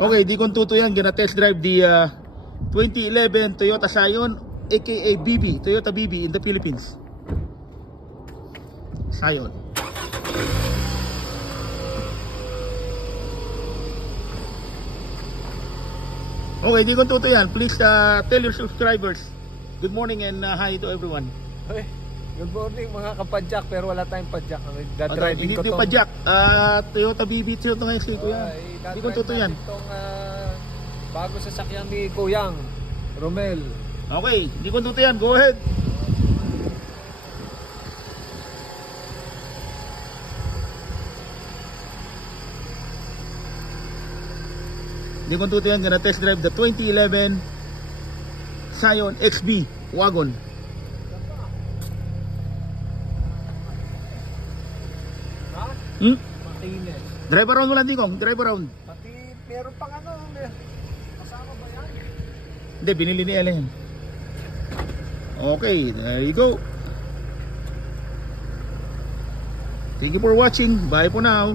Okay, di kong tuto yan. Gonna test drive the 2011 Toyota Scion, aka BB, Toyota BB in the Philippines. Scion. Okay, di kong tuto yan. Please tell your subscribers good morning and hi to everyone. Hey, good morning mga kapadyak, pero wala tayong padyak. Hindi ko padyak. Toyota BB ito ngayon si Kuya. Di kong tuto yan. Itong bago sasakyan ni Kuyang Romel. Okay, di kong tuto yan. Go ahead. Di kong tuto yan. Gonna test drive the 2011 Scion XB wagon. Ha? Matinis. Drive around mo lang, Dikong. Drive around. Pati meron pang kasama ba yan? Hindi, binili ni Ellen. Okay, there you go. Thank you for watching. Bye for now.